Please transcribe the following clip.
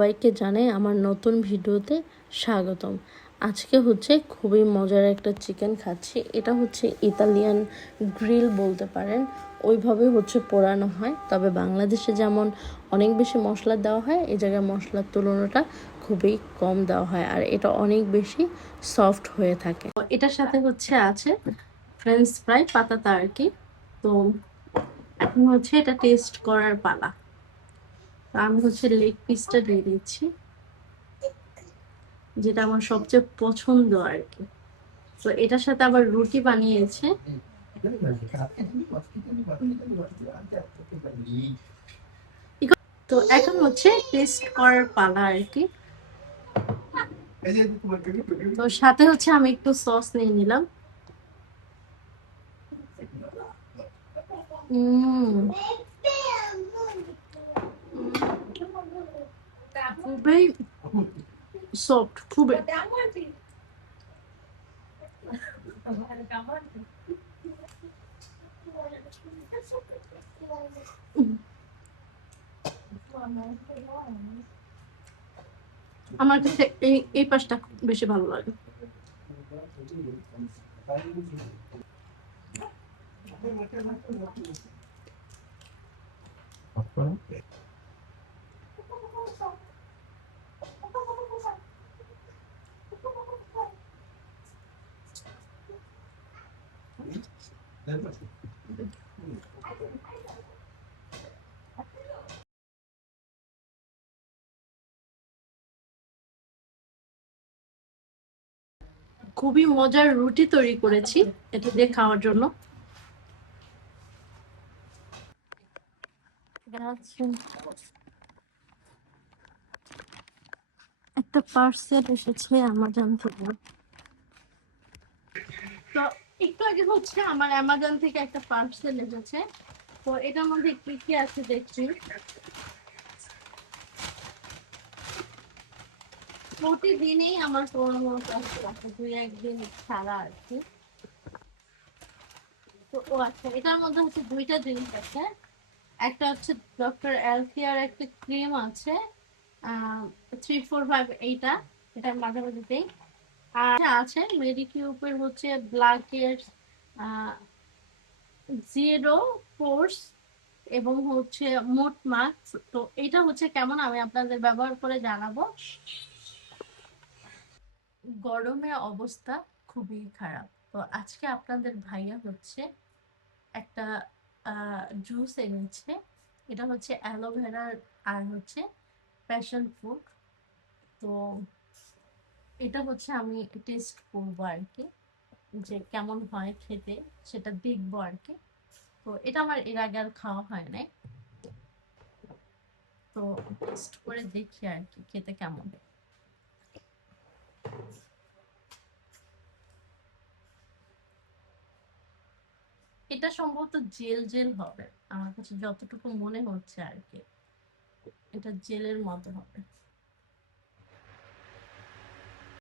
সবাইকে জানাই আমার নতুন ভিডিওতে স্বাগতম। আজকে হচ্ছে খুবই মজার একটা চিকেন খাচ্ছি। এটা হচ্ছে ইতালিয়ান গ্রিল বলতে পারেন, ওইভাবে হচ্ছে পোড়ানো হয়। তবে বাংলাদেশে যেমন অনেক বেশি মশলা দেওয়া হয়, এই জায়গায় মশলার তুলনাটা খুবই কম দেওয়া হয়, আর এটা অনেক বেশি সফট হয়ে থাকে। এটার সাথে হচ্ছে আছে ফ্রেঞ্চ ফ্রাই পাতাটা আর কি। তো এখন হচ্ছে এটা টেস্ট করার পালা। আমি হচ্ছে লেগ পিসটা দিয়ে দিচ্ছি, যেটা আমার সবচেয়ে পছন্দ আর কি। তো এটার সাথে আবার রুটি বানিয়েছে। তো এখন হচ্ছে টেস্ট করার পালা আর কি। তো সাথে হচ্ছে আমি একটু সস নিয়ে নিলাম। খুবই সফট, খুবই। আমার কাছে এই পাশটা বেশি ভালো লাগে। খুবই মজার রুটি তৈরি করেছি এটা দিয়ে খাওয়ার জন্য। একটা পার্সেল এসেছে অ্যামাজন থেকে। তো একটু আগে হচ্ছে আমার অ্যামাজন থেকে একটা পার্সেল এসেছে। তো এটার মধ্যে কি কি আছে দেখছি। প্রতিদিনই আমার কোনো পার্সেল আছে, দুই একদিন ছাড়া আর কি। তো ও আচ্ছা, এটার মধ্যে হচ্ছে দুইটা জিনিস আছে। একটা হচ্ছে ডক্টর অ্যালথিয়ার একটা ক্রিম আছে, 345, এটার মাঝামাঝিতেই। আর আছে মেডিকিউবের হচ্ছে ব্ল্যাকের জিরো ফোর্স এবং হচ্ছে মোট মাস্ক। তো এটা হচ্ছে কেমন আমি আপনাদের ব্যবহার করে জানাবো। গরমে অবস্থা খুবই খারাপ। তো আজকে আপনাদের ভাইয়া হচ্ছে একটা জুস এনেছে। এটা হচ্ছে অ্যালোভেরার আর হচ্ছে প্যাশন ফ্রুট। তো এটা হচ্ছে আমি টেস্ট করবো আর কি, যে কেমন হয় খেতে, সেটা দেখবো আর কি। তো এটা আমার এর আগে আর খাওয়া হয় নাই, তো টেস্ট করে দেখি আর কি খেতে কেমন। এটা সম্ভবত জেল জেল হবে, আমার কাছে যতটুকু মনে হচ্ছে আর কি, এটা জেলের মতো হবে।